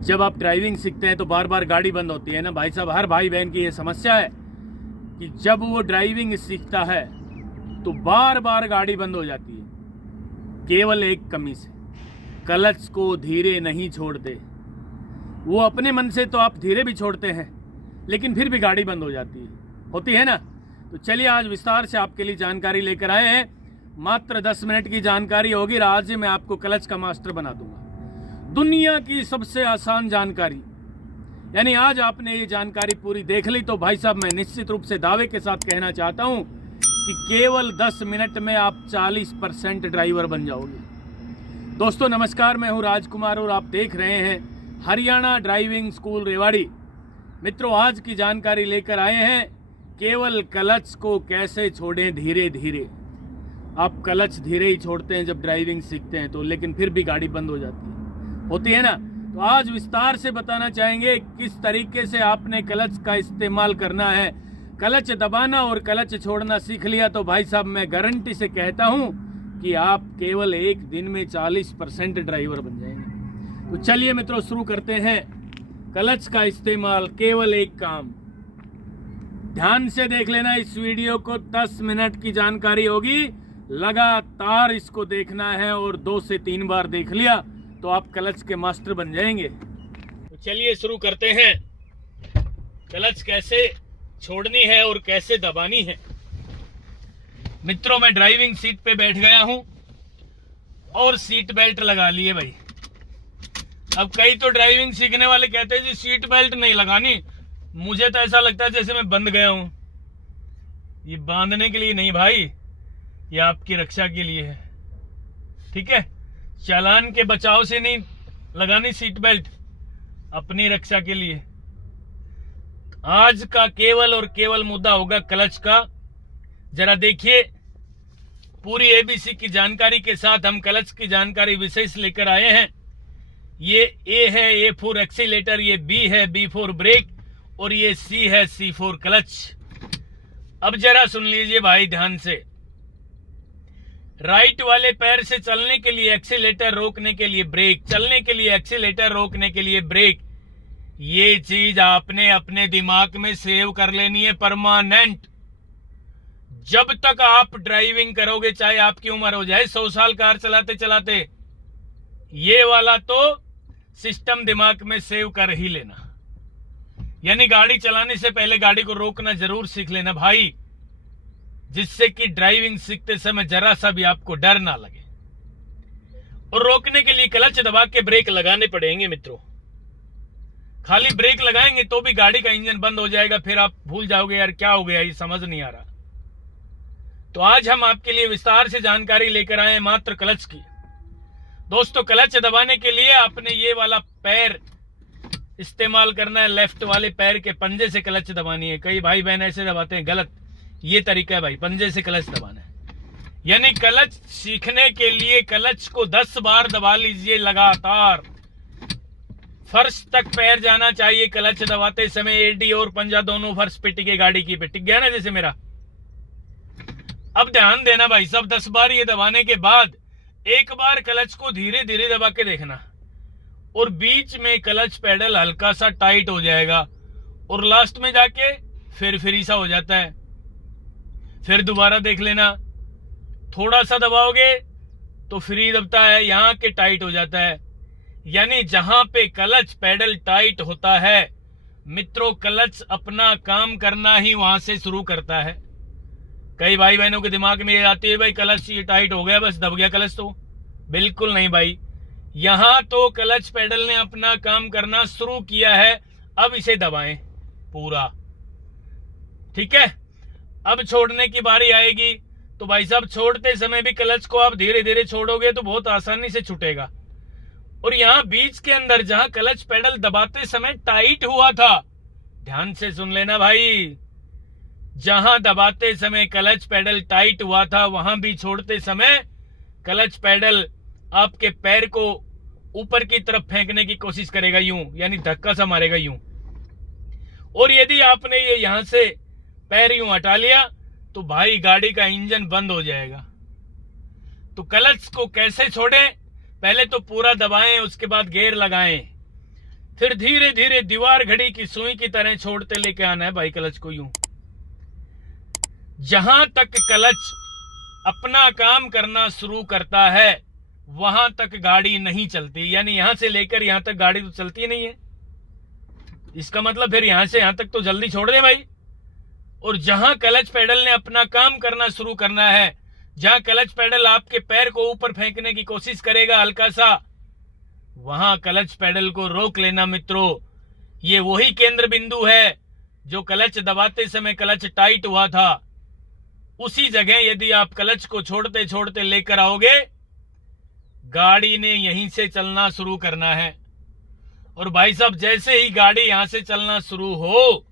जब आप ड्राइविंग सीखते हैं तो बार बार गाड़ी बंद होती है ना भाई साहब। हर भाई बहन की ये समस्या है कि जब वो ड्राइविंग सीखता है तो बार बार गाड़ी बंद हो जाती है, केवल एक कमी से, क्लच को धीरे नहीं छोड़ते। वो अपने मन से तो आप धीरे भी छोड़ते हैं लेकिन फिर भी गाड़ी बंद हो जाती है, होती है ना। तो चलिए आज विस्तार से आपके लिए जानकारी लेकर आए हैं। मात्र 10 मिनट की जानकारी होगी और आज मैं आपको क्लच का मास्टर बना दूंगा। दुनिया की सबसे आसान जानकारी, यानी आज आपने ये जानकारी पूरी देख ली तो भाई साहब मैं निश्चित रूप से दावे के साथ कहना चाहता हूं कि केवल 10 मिनट में आप 40% ड्राइवर बन जाओगे। दोस्तों नमस्कार, मैं हूं राजकुमार और आप देख रहे हैं हरियाणा ड्राइविंग स्कूल रेवाड़ी। मित्रों आज की जानकारी लेकर आए हैं केवल क्लच को कैसे छोड़ें धीरे धीरे। आप क्लच धीरे ही छोड़ते हैं जब ड्राइविंग सीखते हैं तो, लेकिन फिर भी गाड़ी बंद हो जाती है, होती है ना। तो आज विस्तार से बताना चाहेंगे किस तरीके से आपने क्लच का इस्तेमाल करना है। क्लच दबाना और क्लच छोड़ना सीख लिया तो भाई साहब मैं गारंटी से कहता हूं कि आप केवल एक दिन में 40% ड्राइवर बन जाएंगे। तो चलिए मित्रों शुरू करते हैं। क्लच का इस्तेमाल केवल एक काम, ध्यान से देख लेना इस वीडियो को। 10 मिनट की जानकारी होगी, लगातार इसको देखना है और 2 से 3 बार देख लिया तो आप क्लच के मास्टर बन जाएंगे। तो चलिए शुरू करते हैं। क्लच कैसे छोड़नी है और कैसे दबानी है। मित्रों मैं ड्राइविंग सीट पे बैठ गया हूं और सीट बेल्ट लगा लिए भाई। अब कई तो ड्राइविंग सीखने वाले कहते हैं जी सीट बेल्ट नहीं लगानी। मुझे तो ऐसा लगता है जैसे मैं बंध गया हूं। ये बांधने के लिए नहीं भाई, ये आपकी रक्षा के लिए है, ठीक है। चालान के बचाव से नहीं लगानी सीट बेल्ट, अपनी रक्षा के लिए। आज का केवल और केवल मुद्दा होगा क्लच का। जरा देखिए पूरी एबीसी की जानकारी के साथ हम क्लच की जानकारी विशेष लेकर आए हैं। ये ए है ए फॉर एक्सीलेटर, ये बी है बी फॉर ब्रेक और ये सी है सी फॉर क्लच। अब जरा सुन लीजिए भाई ध्यान से। राइट वाले पैर से चलने के लिए एक्सीलेटर, रोकने के लिए ब्रेक, चलने के लिए एक्सीलेटर, रोकने के लिए ब्रेक। ये चीज आपने अपने दिमाग में सेव कर लेनी है परमानेंट। जब तक आप ड्राइविंग करोगे, चाहे आपकी उम्र हो जाए 100 साल कार चलाते चलाते, ये वाला तो सिस्टम दिमाग में सेव कर ही लेना। यानी गाड़ी चलाने से पहले गाड़ी को रोकना जरूर सीख लेना भाई, जिससे कि ड्राइविंग सीखते समय जरा सा भी आपको डर ना लगे। और रोकने के लिए क्लच दबा के ब्रेक लगाने पड़ेंगे मित्रों। खाली ब्रेक लगाएंगे तो भी गाड़ी का इंजन बंद हो जाएगा, फिर आप भूल जाओगे यार क्या हो गया, ये समझ नहीं आ रहा। तो आज हम आपके लिए विस्तार से जानकारी लेकर आए हैं मात्र क्लच की। दोस्तों क्लच दबाने के लिए आपने ये वाला पैर इस्तेमाल करना है, लेफ्ट वाले पैर के पंजे से क्लच दबानी है। कई भाई बहन ऐसे दबाते हैं, गलत। ये तरीका है भाई, पंजे से क्लच दबाना है। यानी क्लच सीखने के लिए क्लच को 10 बार दबा लीजिए लगातार। फर्श तक पैर जाना चाहिए क्लच दबाते समय। एडी और पंजा दोनों फर्श पे टिके, गाड़ी की पे टिक गया ना जैसे मेरा। अब ध्यान देना भाई साहब, 10 बार ये दबाने के बाद एक बार क्लच को धीरे धीरे दबा के देखना और बीच में क्लच पेडल हल्का सा टाइट हो जाएगा और लास्ट में जाके फिर फ्री सा हो जाता है। फिर दोबारा देख लेना, थोड़ा सा दबाओगे तो फ्री दबता है, यहां के टाइट हो जाता है। यानी जहां पे क्लच पेडल टाइट होता है मित्रों, क्लच अपना काम करना ही वहां से शुरू करता है। कई भाई बहनों के दिमाग में ये आती है भाई क्लच ये टाइट हो गया, बस दब गया क्लच। तो बिल्कुल नहीं भाई, यहां तो क्लच पेडल ने अपना काम करना शुरू किया है, अब इसे दबाएं पूरा, ठीक है। अब छोड़ने की बारी आएगी तो भाई साहब छोड़ते समय भी क्लच को आप धीरे धीरे छोड़ोगे तो बहुत आसानी से छूटेगा। और यहां बीच के अंदर जहां क्लच पेडल दबाते समय टाइट हुआ था, ध्यान से सुन लेना भाई, जहां दबाते समय क्लच पेडल टाइट हुआ था वहां भी छोड़ते समय क्लच पेडल आपके पैर को ऊपर की तरफ फेंकने की कोशिश करेगा, यूं, यानी धक्का सा मारेगा यूं। और यदि आपने ये यहां से पैर यूं हटा लिया तो भाई गाड़ी का इंजन बंद हो जाएगा। तो क्लच को कैसे छोड़ें? पहले तो पूरा दबाएं, उसके बाद गियर लगाएं, फिर धीरे धीरे दीवार घड़ी की सुई की तरह छोड़ते लेके आना है भाई क्लच को। यूं जहां तक क्लच अपना काम करना शुरू करता है वहां तक गाड़ी नहीं चलती, यानी यहां से लेकर यहां तक गाड़ी तो चलती नहीं है। इसका मतलब फिर यहां से यहां तक तो जल्दी छोड़ दे भाई। और जहां क्लच पेडल ने अपना काम करना शुरू करना है, जहां क्लच पेडल आपके पैर को ऊपर फेंकने की कोशिश करेगा हल्का सा, वहां क्लच पेडल को रोक लेना मित्रों। ये वही केंद्र बिंदु है जो क्लच दबाते समय क्लच टाइट हुआ था। उसी जगह यदि आप क्लच को छोड़ते छोड़ते लेकर आओगे, गाड़ी ने यहीं से चलना शुरू करना है। और भाई साहब जैसे ही गाड़ी यहां से चलना शुरू हो,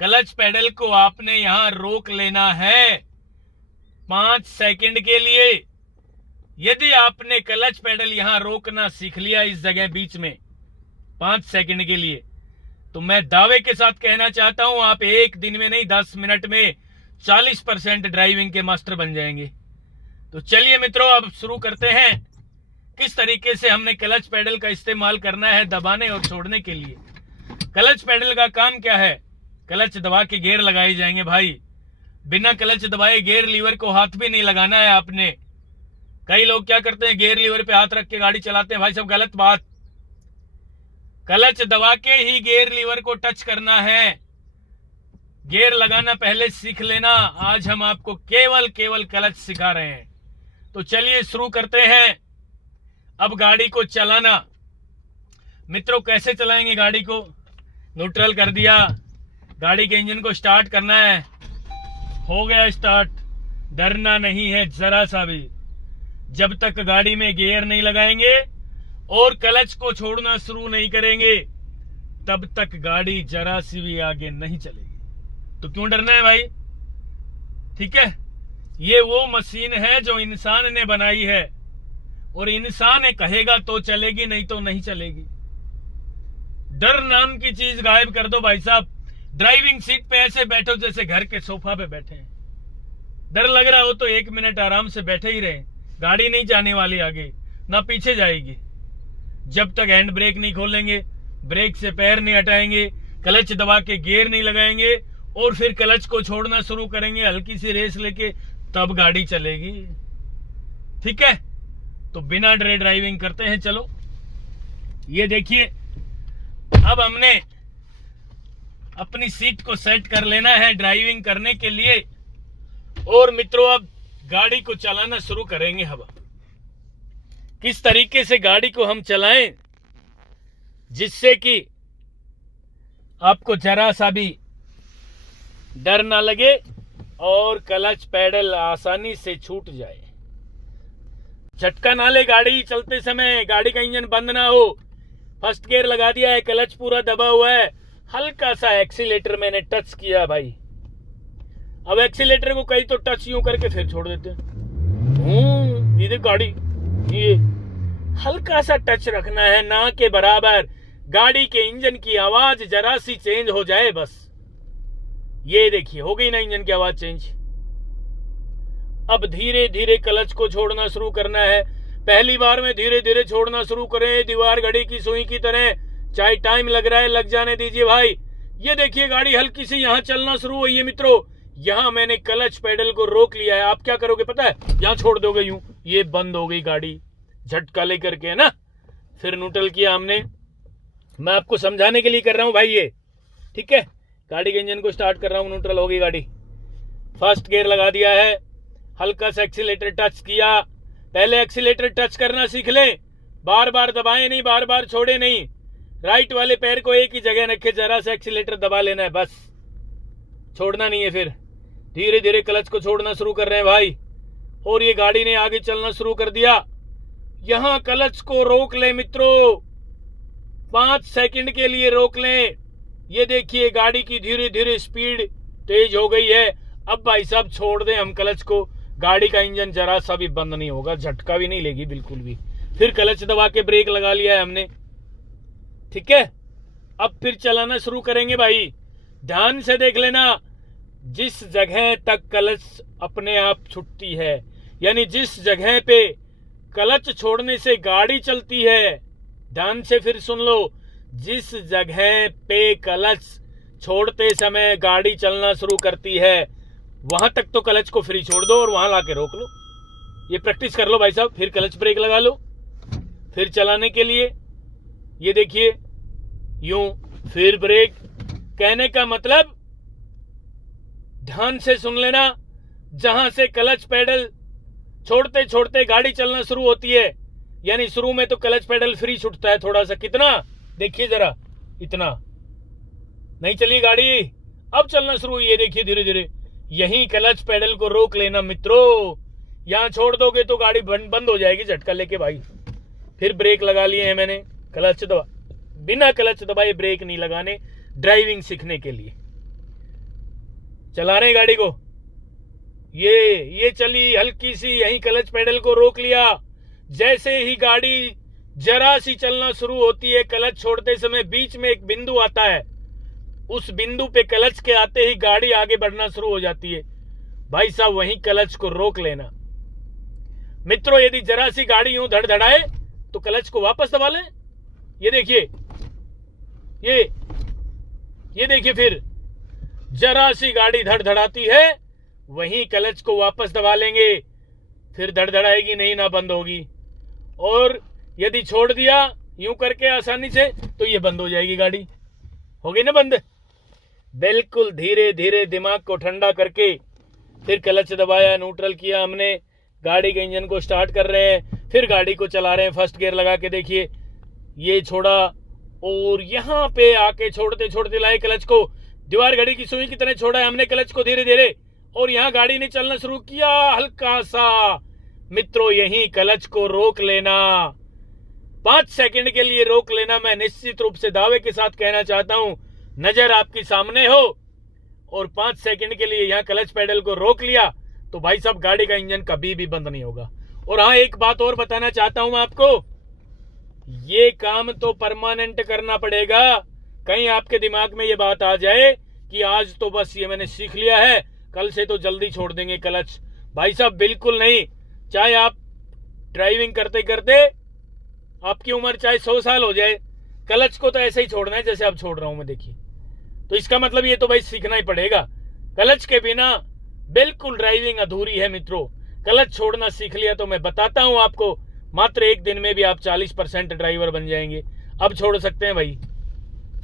क्लच पेडल को आपने यहां रोक लेना है 5 सेकंड के लिए। यदि आपने क्लच पेडल यहां रोकना सीख लिया इस जगह बीच में 5 सेकंड के लिए, तो मैं दावे के साथ कहना चाहता हूं आप एक दिन में नहीं 10 मिनट में 40% ड्राइविंग के मास्टर बन जाएंगे। तो चलिए मित्रों अब शुरू करते हैं किस तरीके से हमने क्लच पेडल का इस्तेमाल करना है दबाने और छोड़ने के लिए। क्लच पेडल का काम क्या है? क्लच दबा के गियर लगाए जाएंगे भाई। बिना क्लच दबाए गियर लीवर को हाथ भी नहीं लगाना है आपने। कई लोग क्या करते हैं, गियर लीवर पे हाथ रख के गाड़ी चलाते हैं। भाई सब गलत बात। क्लच दबा के ही गियर लीवर को टच करना है। गियर लगाना पहले सीख लेना। आज हम आपको केवल क्लच सिखा रहे हैं। तो चलिए शुरू करते हैं। अब गाड़ी को चलाना मित्रों, कैसे चलाएंगे गाड़ी को? न्यूट्रल कर दिया, गाड़ी के इंजन को स्टार्ट करना है। हो गया स्टार्ट। डरना नहीं है जरा सा भी। जब तक गाड़ी में गियर नहीं लगाएंगे और क्लच को छोड़ना शुरू नहीं करेंगे, तब तक गाड़ी जरा सी भी आगे नहीं चलेगी। तो क्यों डरना है भाई? ठीक है, ये वो मशीन है जो इंसान ने बनाई है, और इंसान कहेगा तो चलेगी, नहीं तो नहीं चलेगी। डर नाम की चीज गायब कर दो भाई साहब। ड्राइविंग सीट पे ऐसे बैठो जैसे घर के सोफा पे बैठे हैं। डर लग रहा हो तो 1 मिनट आराम से बैठे ही रहे। गाड़ी नहीं जाने वाली आगे, ना पीछे जाएगी। जब तक हैंड ब्रेक नहीं खोलेंगे, ब्रेक से पैर नहीं हटाएंगे, क्लच दबा के गियर नहीं लगाएंगे और फिर क्लच को छोड़ना शुरू करेंगे हल्की सी रेस लेके, तब गाड़ी चलेगी। ठीक है, तो बिना डरे ड्राइविंग करते हैं। चलो ये देखिए, अब हमने अपनी सीट को सेट कर लेना है ड्राइविंग करने के लिए। और मित्रों अब गाड़ी को चलाना शुरू करेंगे। हम किस तरीके से गाड़ी को हम चलाएं जिससे कि आपको जरा सा भी डर ना लगे और क्लच पेडल आसानी से छूट जाए। झटका ना ले गाड़ी चलते समय, गाड़ी का इंजन बंद ना हो। फर्स्ट गियर लगा दिया है, क्लच पूरा दबा हुआ है, हल्का सा एक्सीलेटर मैंने टच किया भाई। अब एक्सीलेटर को कहीं तो टच यूं करके फिर छोड़ देते हैं। ये गाड़ी ये हल्का सा टच रखना है, ना के बराबर। गाड़ी के इंजन की आवाज जरा सी चेंज हो जाए बस। ये देखिए हो गई ना इंजन की आवाज चेंज। अब धीरे धीरे क्लच को छोड़ना शुरू करना है। पहली बार में धीरे धीरे छोड़ना शुरू करें, दीवार घड़ी की सुई की तरह। चाहे टाइम लग रहा है, लग जाने दीजिए भाई। ये देखिए गाड़ी हल्की सी यहाँ चलना शुरू हुई है मित्रों। यहाँ मैंने क्लच पेडल को रोक लिया है। आप क्या करोगे पता है? यहाँ छोड़ दोगे यूं, ये बंद हो गई गाड़ी झटका लेकर के, है ना। फिर न्यूट्रल किया हमने। मैं आपको समझाने के लिए कर रहा हूं भाई ये, ठीक है। गाड़ी के इंजन को स्टार्ट कर रहा हूं, न्यूट्रल हो गई गाड़ी। फर्स्ट गियर लगा दिया है, हल्का सा एक्सीलेटर टच किया। पहले एक्सीलेटर टच करना सीख लें, बार बार दबाएं नहीं, बार बार छोड़े नहीं। राइट वाले पैर को एक ही जगह रखे, जरा सा एक्सीलेटर दबा लेना है बस, छोड़ना नहीं है। फिर धीरे धीरे क्लच को छोड़ना शुरू कर रहे हैं भाई। और ये गाड़ी ने आगे चलना शुरू कर दिया। यहां क्लच को रोक लें मित्रों, 5 सेकंड के लिए रोक लें। ये देखिए गाड़ी की धीरे धीरे स्पीड तेज हो गई है। अब भाई साहब छोड़ दें हम क्लच को, गाड़ी का इंजन जरा सा भी बंद नहीं होगा, झटका भी नहीं लेगी बिल्कुल भी। फिर क्लच दबा के ब्रेक लगा लिया है हमने, ठीक है। अब फिर चलाना शुरू करेंगे भाई। ध्यान से देख लेना, जिस जगह तक क्लच अपने आप छूटती है, यानी जिस जगह पे क्लच छोड़ने से गाड़ी चलती है, ध्यान से फिर सुन लो, जिस जगह पे क्लच छोड़ते समय गाड़ी चलना शुरू करती है वहां तक तो क्लच को फ्री छोड़ दो और वहां लाके रोक लो। ये प्रैक्टिस कर लो भाई साहब। फिर क्लच ब्रेक लगा लो, फिर चलाने के लिए ये देखिए यूं, फिर ब्रेक। कहने का मतलब ध्यान से सुन लेना, जहां से क्लच पेडल छोड़ते छोड़ते गाड़ी चलना शुरू होती है, यानी शुरू में तो क्लच पेडल फ्री छूटता है थोड़ा सा, कितना देखिए जरा, इतना नहीं चली गाड़ी, अब चलना शुरू हुई है देखिए धीरे धीरे। यही क्लच पेडल को रोक लेना मित्रों, यहां छोड़ दोगे तो गाड़ी बंद हो जाएगी झटका लेके भाई। फिर ब्रेक लगा लिए हैं मैंने, क्लच दबा, बिना क्लच दबाए ब्रेक नहीं लगाने ड्राइविंग सीखने के लिए। चला रहे गाड़ी को, ये चली हल्की सी, यही क्लच पेडल को रोक लिया। जैसे ही गाड़ी जरा सी चलना शुरू होती है, क्लच छोड़ते समय बीच में एक बिंदु आता है, उस बिंदु पे क्लच के आते ही गाड़ी आगे बढ़ना शुरू हो जाती है। भाई साहब वहीं क्लच को रोक लेना मित्रों। यदि जरा सी गाड़ी यूं धड़धड़ाए तो क्लच को वापस दबा लें। ये देखिए, ये देखिए, फिर जरा सी गाड़ी धड़धड़ाती है वहीं क्लच को वापस दबा लेंगे, फिर धड़धड़ाएगी नहीं, ना बंद होगी। और यदि छोड़ दिया यूं करके आसानी से तो ये बंद हो जाएगी गाड़ी, हो गई ना बंद। बिल्कुल धीरे धीरे दिमाग को ठंडा करके फिर क्लच दबाया, न्यूट्रल किया हमने, गाड़ी के इंजन को स्टार्ट कर रहे हैं, फिर गाड़ी को चला रहे हैं फर्स्ट गियर लगा के। देखिए ये छोड़ा और यहां पे आके छोड़ते छोड़ते लाए क्लच को, दीवार घड़ी की सुई की तरह छोड़ा है हमने क्लच को धीरे धीरे, और यहां गाड़ी ने चलना शुरू किया हल्का सा। मित्रों यही क्लच को रोक लेना, 5 सेकंड के लिए रोक लेना। मैं निश्चित रूप से दावे के साथ कहना चाहता हूं, नजर आपकी सामने हो और 5 सेकंड के लिए यहां क्लच पेडल को रोक लिया तो भाई साहब गाड़ी का इंजन कभी भी बंद नहीं होगा। और हाँ, एक बात और बताना चाहता हूं मैं आपको, ये काम तो परमानेंट करना पड़ेगा। कहीं आपके दिमाग में ये बात आ जाए कि आज तो बस ये मैंने सीख लिया है, कल से तो जल्दी छोड़ देंगे क्लच। भाई साहब बिल्कुल नहीं। चाहे आप ड्राइविंग करते करते आपकी उम्र चाहे 100 साल हो जाए, क्लच को तो ऐसे ही छोड़ना है जैसे अब छोड़ रहा हूं मैं, देखिए। तो इसका मतलब ये तो भाई सीखना ही पड़ेगा। क्लच के बिना बिल्कुल ड्राइविंग अधूरी है मित्रों। क्लच छोड़ना सीख लिया तो मैं बताता हूं आपको, मात्र 1 दिन में भी आप 40% ड्राइवर बन जाएंगे। अब छोड़ सकते हैं भाई,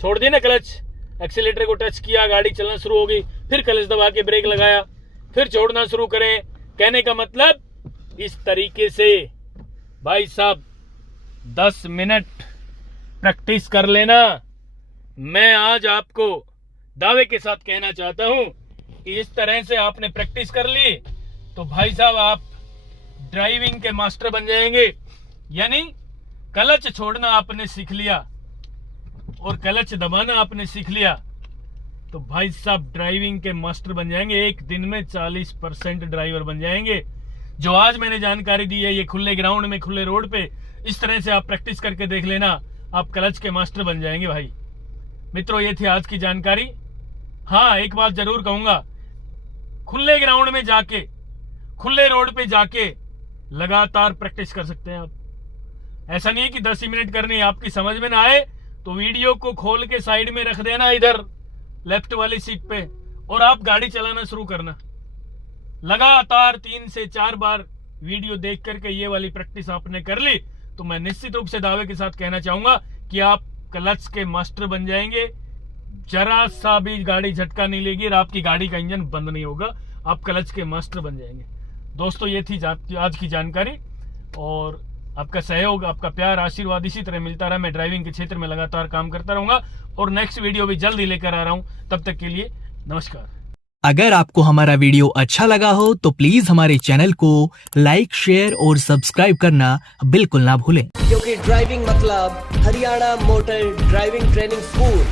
छोड़ दिया ना क्लच, एक्सीलेटर को टच किया, गाड़ी चलना शुरू हो गई, फिर क्लच दबा के ब्रेक लगाया, फिर छोड़ना शुरू करें। कहने का मतलब इस तरीके से भाई साहब 10 मिनट प्रैक्टिस कर लेना। मैं आज आपको दावे के साथ कहना चाहता हूं कि इस तरह से आपने प्रैक्टिस कर ली तो भाई साहब आप ड्राइविंग के मास्टर बन जाएंगे। यानी क्लच छोड़ना आपने सीख लिया और क्लच दबाना आपने सीख लिया तो भाई साहब ड्राइविंग के मास्टर बन जाएंगे। एक दिन में 40% ड्राइवर बन जाएंगे। जो आज मैंने जानकारी दी है, ये खुले ग्राउंड में, खुले रोड पे, इस तरह से आप प्रैक्टिस करके देख लेना, आप क्लच के मास्टर बन जाएंगे भाई। मित्रों ये थी आज की जानकारी। हाँ, एक बात जरूर कहूंगा, खुले ग्राउंड में जाके, खुले रोड पे जाके लगातार प्रैक्टिस कर सकते हैं आप। ऐसा नहीं है कि 10 ही मिनट करनी है। आपकी समझ में ना आए तो वीडियो को खोल के साइड में रख देना इधर लेफ्ट वाली सीट पे, और आप गाड़ी चलाना शुरू करना। लगातार 3 से 4 बार वीडियो देख करके ये वाली प्रैक्टिस आपने कर ली तो मैं निश्चित रूप से दावे के साथ कहना चाहूंगा कि आप क्लच के मास्टर बन जाएंगे। जरा सा भी गाड़ी झटका नहीं लेगी और आपकी गाड़ी का इंजन बंद नहीं होगा, आप क्लच के मास्टर बन जाएंगे। दोस्तों ये थी आज की जानकारी, और आपका सहयोग, आपका प्यार, आशीर्वाद इसी तरह मिलता रहा। मैं ड्राइविंग के क्षेत्र में लगातार काम करता रहूंगा और नेक्स्ट वीडियो भी जल्द ही लेकर आ रहा हूं। तब तक के लिए नमस्कार। अगर आपको हमारा वीडियो अच्छा लगा हो तो प्लीज हमारे चैनल को लाइक, शेयर और सब्सक्राइब करना बिल्कुल ना भूलें, क्योंकि ड्राइविंग मतलब Haryana motor driving training school.